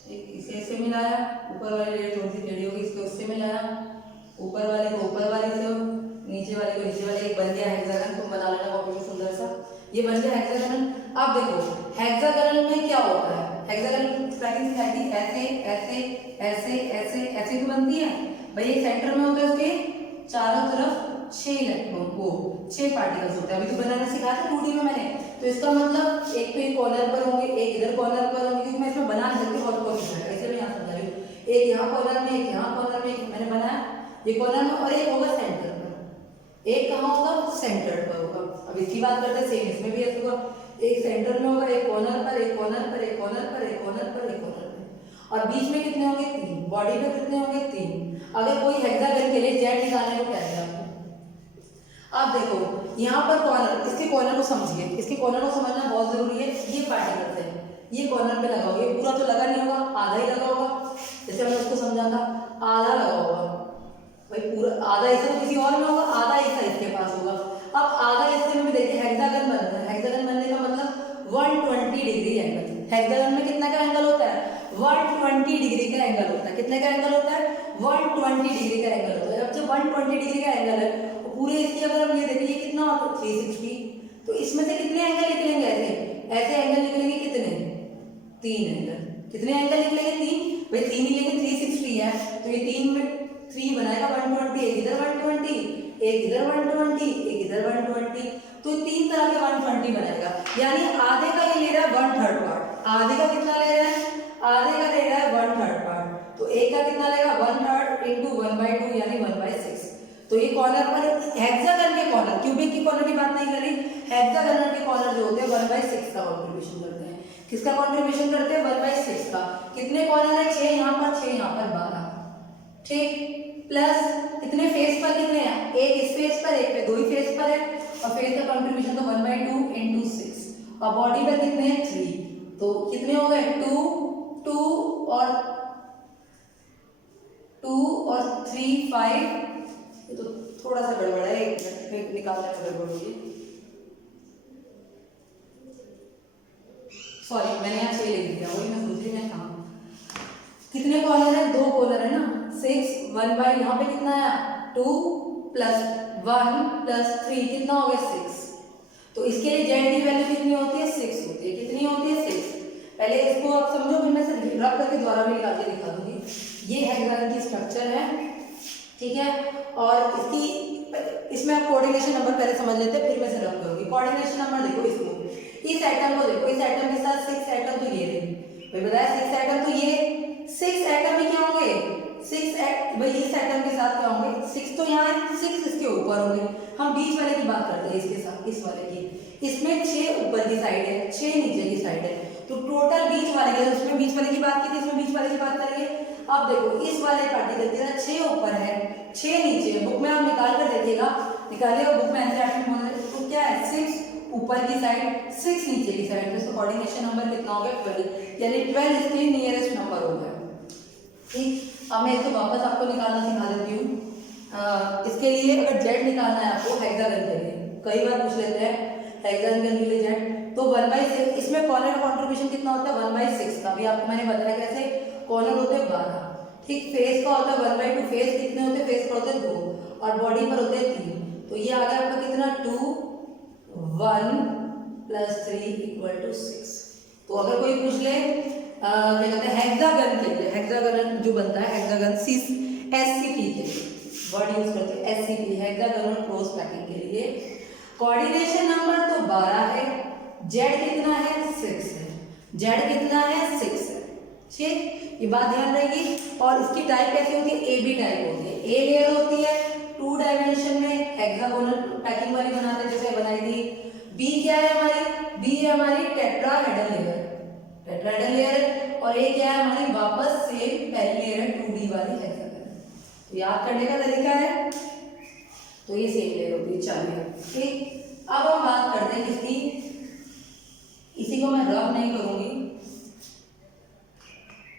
ठीक, इसे इसे मिलाया। ऊपर वाली लेयर थोड़ी सी टेढ़ी होगी, इसको इससे मिलाया। ऊपर वाले को ऊपर वाले से, नीचे वाले को नीचे वाले, एक बन गया हेक्सागन। तुम बना लेना कॉपी में सुंदर सा, ये बन गया हेक्सागन। अब देखो हेक्सागन में क्या होता है, हेक्सागन स्पैकिंग सिखाई थी, ऐसे ऐसे ऐसे ऐसे ऐसे तो बनती है। भाई ये सेंटर में होता है, उसके चारों तरफ 6 इलेक्ट्रॉन, वो 6 पार्टिकल्स होते हैं। अभी तो बनाना सिखाया था 2D में मैंने। तो इसका मतलब एक तो ये कॉर्नर पर होंगे, एक इधर कॉर्नर पर होंगे, क्योंकि मैं इसमें बना नहीं सकती बहुत कॉपी है, इसलिए मैं यहाँ समझा रही हूँ। एक यहाँ कॉर्नर में, एक यहाँ कॉर्नर में, एक मैंने बनाया ये कॉर्नर में, और एक होगा सेंटर पर। एक कहाँ होगा, सेंटर पर होगा। अब इसकी बात करते हैं, सेम इसमें भी ऐसा होगा, एक सेंटर में होगा, एक कॉर्नर पर, एक कॉर्नर पर, एक कॉर्नर पर, एक कॉर्नर पर, एक कॉर्नर पर। और बीच में कितने होंगे, 3। बॉडी में कितने होंगे, 3। अगर कोई हेक्सागन के लिए जेड निकालने को कहते हैं आपको, अब देखो यहाँ पर कॉर्नर, इसके कॉर्नर को समझिए, इसके कॉर्नर को समझना बहुत जरूरी है। ये पार्टिकल्स है, ये कॉर्नर पे लगा होगा, ये पूरा तो लगा नहीं होगा, आधा ही लगा होगा। जैसे मैंने उसको समझा था, आधा लगा होगा, भाई पूरा आधा हिस्सा तो किसी और में होगा, आधा हिस्सा इसके पास होगा। अब आधा हिस्से में देखिए हेक्सागन बन रहा है। हेक्सागन बनने का मतलब 120 डिग्री एंगल। हेक्सागन में कितना का एंगल होता है, 120 डिग्री का एंगल होता है। कितने का एंगल होता है, 120 डिग्री का एंगल होता है। अब जब 120 डिग्री का एंगल है तो पूरे इसकी अगर हम ये देखिए कितना होता है, 360। तो इसमें से कितने एंगल निकलेंगे, ऐसे ऐसे एंगल निकलेंगे, कितने, 3 एंगल। कितने एंगल निकलेंगे, 3। भाई 3 ही लेंगे, 360 है तो ये 3 में 3 बनाएगा 120, एक इधर 120, एक इधर 120, एक इधर 120, तो 3 तरह के 120 बनाएगा। यानी आधे का ये ले रहा है 1/3 पार्ट। आधे का कितना ले रहा है, आधे का ले रहा है 1/3 पार्ट। तो एक का कितना लेगा, 1/3 × 1/2 यानी 1/6। तो ये कॉर्नर पर हेक्सागन के कॉर्नर, क्यूबिक की कॉर्नर की बात नहीं कर रही, हेक्सागन के कॉर्नर जो होते हैं 1/6 का कंट्रीब्यूशन करते हैं। किसका कंट्रीब्यूशन करते हैं, 1/6 का। कितने कॉर्नर है, 6 यहाँ पर, 6 यहाँ पर, 12, ठीक। प्लस कितने फेस पर, कितने हैं, एक इस फेस पर, एक पे, 2 ही फेस पर है। और फेस का कंट्रीब्यूशन तो 1/2 × 6। और बॉडी पर कितने हैं, 3। तो कितने हो गए, 2 2 और 3 5, ये तो थोड़ा सा गड़बड़ है, एक मिनट निकालने में गड़बड़ होगी, सॉरी मैंने यहाँ 6 लिख दिया, वही मैं सोच रही मैं कहाँ, कितने कॉर्नर है, 2 कॉर्नर है ना, 6 1 बाई यहाँ पे कितना आया 2 प्लस 1 प्लस 3 कितना हो गया 6। तो इसके लिए जेड की वैल्यू कितनी होती है 6 होती है, कितनी होती है 6। पहले इसको आप समझो, फिर मैं से रब करके द्वारा भी निकाल के दिखा दूंगी। ये हेक्सागन की स्ट्रक्चर है, ठीक है, और इसमें आप कोऑर्डिनेशन नंबर पहले समझ लेते हैं, फिर मैं से रब करूंगी। कोऑर्डिनेशन नंबर देखो, इसको इस एटम को देखो, इस एटम के साथ 6 एटम तो ये रहे, भाई बताया 6 एटम, तो ये 6 एटम में क्या होंगे, 6 भाई इस एटम के साथ क्या होंगे 6, तो यहाँ 6 इसके ऊपर होंगे। हम बीच वाले की बात करते हैं, इसके साथ इस वाले की, इसमें 6 ऊपर की साइड है, 6 नीचे की साइड है, तो टोटल बीच वाले के, उसमें बीच वाले की बात की थी, इसमें बीच वाले की बात करेंगे। अब देखो इस वाले पार्टिकल के साथ 6 ऊपर है 6 नीचे है, बुक में आप निकाल कर देखिएगा, निकालिएगा बुक में एनसीईआरटी में, तो क्या है 6 ऊपर की साइड 6 नीचे की साइड, तो कोऑर्डिनेशन नंबर कितना हो गया 12, यानी 12 इसके नियरेस्ट नंबर हो गया। ठीक, अब मैं इसको वापस आपको निकालना सिखा देती हूँ। इसके लिए अगर जेड निकालना है आपको हेक्सागन के लिए, कई बार पूछ लेते हैं हेक्सागन के लिए जेड, तो 1/6, इसमें कॉर्नर कंट्रीब्यूशन कितना होता है 1/6 का, अभी आपको मैंने बताया कैसे, कॉर्नर होते हैं 12, ठीक, फेस का होता है 1/2, फेस कितने होते हैं, फेस पर होते हैं 2 और बॉडी पर होते हैं 3, तो ये आ गया आपका कितना 2 1 प्लस 3 इक्वल टू 6। तो अगर कोई पूछ ले क्या कहते हैं हेक्सागन के लिए, हेक्सागन जो बनता है हेक्सागन SCP के लिए वर्ड यूज करते हैं, SCP हेक्सागोनल क्लोज पैकिंग के लिए कोऑर्डिनेशन नंबर तो 12 है, जेड कितना है 6 है, जेड कितना है 6 है, ठीक, ये बात ध्यान रहेगी। और इसकी टाइप कैसी होती है, AB टाइप होती है, ए लेयर होती है 2 डायमेंशन में हेक्सागोनल पैकिंग वाली बनाते हैं जैसे बनाई थी। बी क्या है हमारी, बी है हमारी टेट्राहेड्रल लेयर, टेट्राहेड्रल लेयर, और ये क्या है हमारी वापस सेम पहली लेयर है 2D वाली हेक्सागन, तो याद करने का तरीका है, तो ये सेम लेयर होती है। चलिए ठीक, अब हम बात करते हैं किसकी, इसी को मैं रब नहीं करूंगी,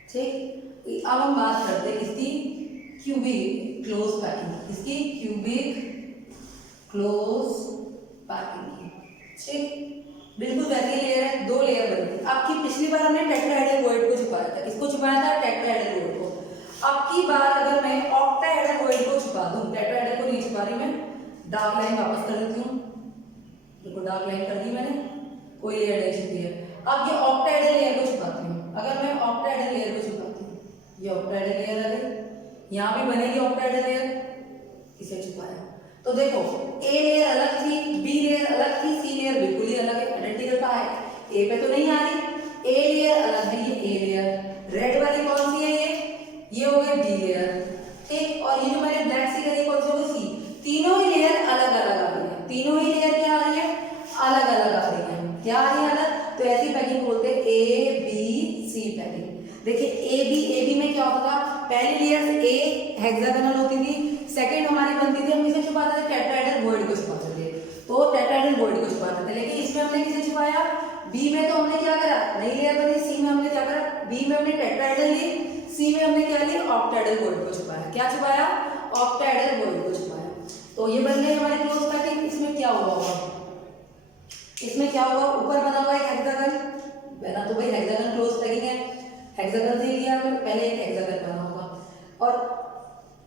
ठीक, अब हम बात करते हैं किसकी, क्यूबिक क्लोज पैकिंग, इसकी क्यूबिक क्लोज पैकिंग की, ठीक, बिल्कुल वैसी लेयर है, 2 लेयर बनी। आपकी पिछली बार हमने टेट्राहेड्रल वॉइड को छुपाया था, किसको छुपाया था, टेट्राहेड्रल वॉइड को। अब की बार अगर मैं ऑक्टाहेड्रल वॉइड को छुपा दूं, टेट्राहेड्रल को नहीं छुपा रही मैं, डार्क लाइन वापस कर देती हूँ, देखो डार्क लाइन कर दी मैंने, कोई लेयर नहीं छुपी है। अब ये ऑक्टाहेड्रल लेयर को छुपाती हूँ, अगर मैं ऑक्टाहेड्रल लेयर को छुपाती हूँ, ये ऑक्टाहेड्रल लेयर आ गई, यहाँ भी बनेगी ऑक्टाहेड्रल लेयर, इसे छुपाया, तो देखो ए लेयर अलग थी, बी लेयर अलग थी, सी लेयर बिल्कुल ही अलग है, आइडेंटिकल का है, ए पे तो नहीं आ रही, ए लेयर अलग है, ये ए लेयर, रेड वाली कौन सी है ये हो गई डी लेयर, ठीक, और ये जो मैंने ब्लैक सी करी कौन सी होगी सी, तीनों ही लेयर अलग अलग आ रही है, तीनों ही लेयर क्या आ रही है अलग अलग आ रही है, क्या आ रही है अलग, तो ऐसी पैकिंग बोलते हैं ए बी सी पैकिंग। देखिए ए बी में क्या होता था, पहली लेयर ए हेक्सागोनल होती थी, सेकंड हमारी बनती थी, हम इसे छुपाते थे टेट्राहेड्रल वॉइड को छुपाते थे, तो टेट्राहेड्रल वॉइड को छुपाते थे, लेकिन इसमें हमने किसे छुपाया, बी में तो हमने क्या करा, नई लेयर बनी, सी में हमने क्या करा, बी में हमने टेट्राहेड्रल ली, सी में हमने क्या लिया ऑक्टाहेड्रल वॉइड को छुपाया, क्या छुपाया ऑक्टाहेड्रल वॉइड को छुपाया, तो ये बन गई हमारी क्लोज पैकिंग। इसमें क्या हुआ होगा, इसमें क्या होगा, ऊपर बना हुआ एक हेक्सागन बना, तो भाई हेक्सागन क्लोज पैकिंग है, हेक्सागन से लिया हमने, पहले एक हेक्सागन बना होगा और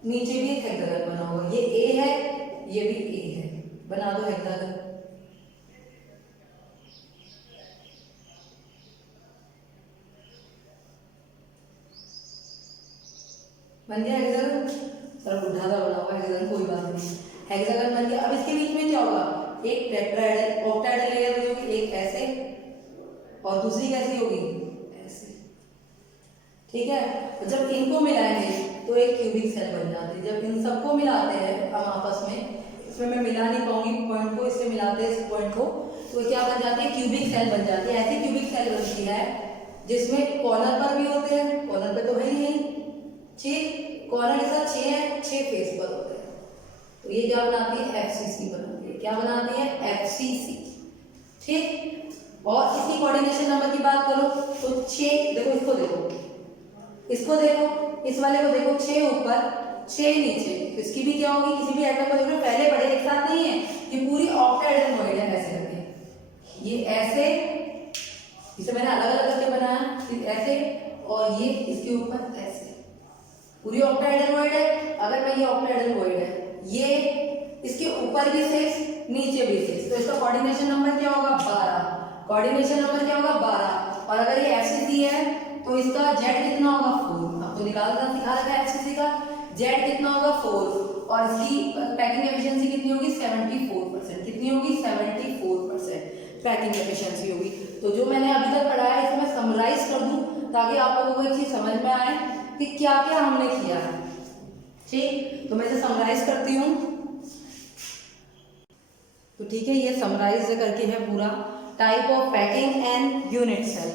नीचे भी एक हेक्सागन बना होगा, ये ए है ये भी ए है, बना दो हेक्सागन, बन गया हेक्सागन, सर बुढ़ा सा बना हुआ हेक्सागन, कोई बात नहीं, हेक्सागन बन गया। अब इसके बीच में क्या होगा, एक टेट्राहेड्रल ऑक्टाहेड्रल लेयर होगी, एक ऐसे और दूसरी कैसी होगी ऐसे, ठीक है, तो जब इनको मिलाएंगे तो एक क्यूबिक सेल बन जाती है, जब इन सबको मिलाते हैं हम आपस में, इसमें मैं मिला नहीं पाऊंगी पॉइंट को, इससे मिलाते हैं इस पॉइंट को, तो क्या बन जाती है क्यूबिक सेल बन जाती है। ऐसी क्यूबिक सेल बनती है जिसमें कॉर्नर पर भी होते हैं, कॉर्नर पे तो है ही नहीं, ठीक, कॉर्नर के साथ 6 है, 6 फेस पर होते हैं, तो ये क्या बनाती है FCC बनाती है, क्या बनाती है FCC, ठीक। और इसकी कोऑर्डिनेशन नंबर की बात करो तो 6, देखो इसको देखो, इसको देखो, इस वाले को देखो, 6 ऊपर 6 नीचे, इसकी भी क्या होगी, किसी भी एटम को देखो पहले पढ़े एक साथ नहीं है, ये पूरी ऑक्टाहेड्रल वॉइड है ऐसे करके, ये ऐसे, इसे मैंने अलग अलग करके बनाया, फिर ऐसे और ये इसके ऊपर ऐसे, पूरी ऑक्टाहेड्रल वॉइड है। अगर मैं ये ऑक्टाहेड्रल वॉइड है, ये इसके ऊपर भी 6 नीचे भी 6, तो इसका कोऑर्डिनेशन नंबर क्या होगा 12, कोऑर्डिनेशन नंबर क्या होगा 12, और अगर ये एफसीसी है तो इसका जेड कितना होगा 4, आपको निकालना सिखा रखा है एफसीसी का, जेड कितना होगा 4, और इसकी पैकिंग एफिशिएंसी कितनी होगी 74%, कितनी होगी 74% पैकिंग एफिशिएंसी होगी। तो जो मैंने अभी तक पढ़ाया है इसे मैं समराइज कर दूं ताकि आप लोगों को एक चीज समझ में आए कि क्या क्या हमने किया है। ठीक, तो मैं इसे समराइज करती हूँ। तो ठीक है, ये समराइज करके है पूरा, type of packing and unit cell,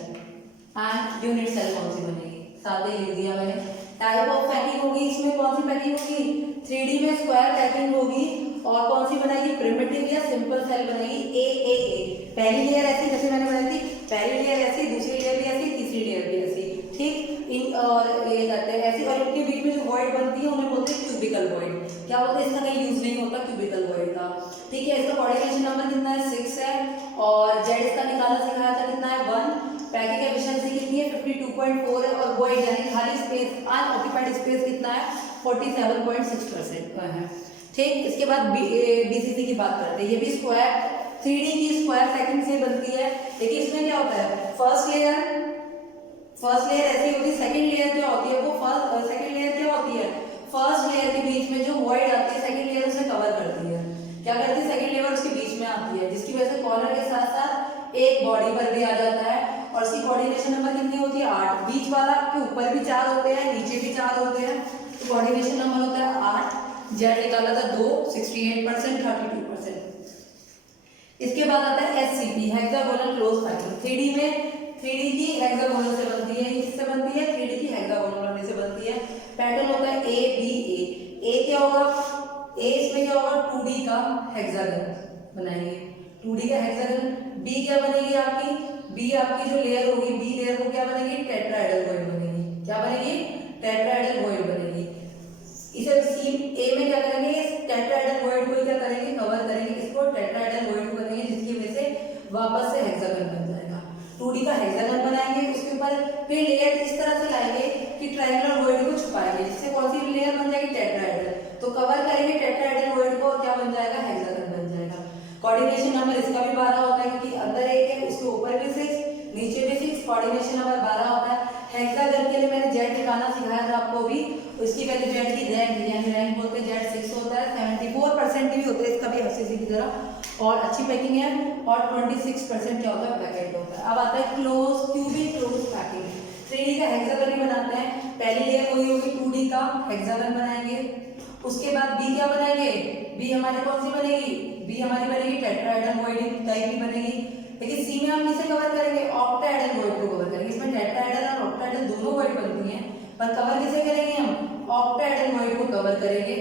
and unit cell कौन सी बनेगी, साथ ही लिख दिया मैंने। टाइप ऑफ पैकिंग होगी, इसमें कौन सी पैकिंग होगी, 3D में स्क्वायर पैकिंग होगी, और कौन सी बनाएगी, प्रिमिटिव या सिंपल सेल बनेगी, ए। पहली लेयर ऐसी जैसे मैंने बनाई थी, पहली लेयर ऐसी, दूसरी लेयर भी ऐसी, तीसरी लेयर भी ऐसी, ठीक, इन और ये करते हैं ऐसी, और इनके बीच में जो वॉइड बनती है उन्हें बोलते हैं क्यूबिकल वॉइड। क्या बोलते हैं, इसका कहीं यूज नहीं होता क्यूबिकल वॉइड का। ठीक है, इसका कोऑर्डिनेशन नंबर कितना है 6 है, और जेड इसका निकालना सिखाया था कितना है 1, पैकिंग एफिशिएंसी कितनी है 52.4 है, और वॉइड यानी खाली स्पेस, अनऑक्यूपाइड स्पेस कितना है 47.6% है। ठीक, इसके बाद बीसीसी की बात करते हैं, ये भी स्क्वायर 3D की स्क्वायर पैकिंग से बनती है, लेकिन इसमें क्या होता है, फर्स्ट लेयर ऐसी होती है, सेकंड लेयर क्या होती है, वो सेकंड लेयर क्या होती है, फर्स्ट लेयर के बीच में जो वॉइड आती है सेकंड लेयर उसे कवर करती है, क्या करती है, सेकंड लेयर उसके बीच में आती है, जिसकी वजह से कॉलर के साथ साथ एक बॉडी पर भी आ जाता है, और इसकी कोऑर्डिनेशन नंबर कितनी होती है 8, बीच वाला के ऊपर भी 4 होते हैं, नीचे भी 4 होते हैं, तो कोऑर्डिनेशन नंबर होता है 8, जेड निकाला था 2, 68%, 32%। इसके बाद आता है SCP, hexagonal close packing, 3D में 3D की हेक्सागोनल से बनती है, किससे बनती है, 3D की हेक्सागोनल बनने से बनती है। पैटर्न होता है ए बी ए क्या होगा, ए इसमें क्या होगा 2D का हेक्सागन बनाएंगे, 2D का हेक्सागन, बी क्या बनेगी आपकी, बी आपकी जो लेयर होगी, बी लेयर को क्या बनेगी, टेट्राहेड्रल वॉइड बनेगी, क्या बनेगी, टेट्राहेड्रल वॉइड बनेगी। इसे सी ए में क्या करेंगे, टेट्राहेड्रल वॉइड को क्या करेंगे, कवर करेंगे, इसको टेट्राहेड्रल वॉइड बनेंगे, जिसकी वजह से वापस से हेक्सागन बन जाएगा। 2D का हेक्सागन बनाएंगे, उसके ऊपर फिर लेयर इस तरह से लाएंगे कि ट्रायंगुलर वॉइड को छुपाएंगे, जिससे कौन सी लेयर बन जाएगी, टेट्राहेड्रल, तो कवर करेंगे टेट्राहेड्रल वॉइड को, क्या बन जाएगा, हेक्सागन बन जाएगा। कोऑर्डिनेशन नंबर इसका भी 12 होता है, क्योंकि अंदर एक है, उसके ऊपर भी 6, नीचे भी 6, कोऑर्डिनेशन नंबर 12 होता है। हेक्सागन के लिए मैंने जेड निकालना सिखाया था आपको भी, उसकी वैल्यू जेड की रैंक, यानी रैंक बोलते हैं जेड 6 होता है, 74% भी होता है इसका भी एफसीसी की तरह, और अच्छी पैकिंग है, और 26% क्या होता है, पैकेट होता है। अब आता है close, cubic close packing, 3D का हेक्सागन ही बनाते हैं, पहली लेयर वही होगी 2D का हेक्सागन बनाएंगे, उसके बाद बी क्या बनाएंगे, बी हमारे कौन सी बनेगी, बी हमारी बनेगी टेट्राहेड्रल वॉइड टाइप की बनेगी, लेकिन सी में हम किसे कवर करेंगे, ऑक्टाहेड्रल वॉइड को कवर करेंगे, इसमें टेट्राहेड्रल और ऑक्टाहेड्रल दोनों वॉइड बनती हैं, पर कवर किसे करेंगे हम, ऑक्टाहेड्रल वॉइड को कवर करेंगे।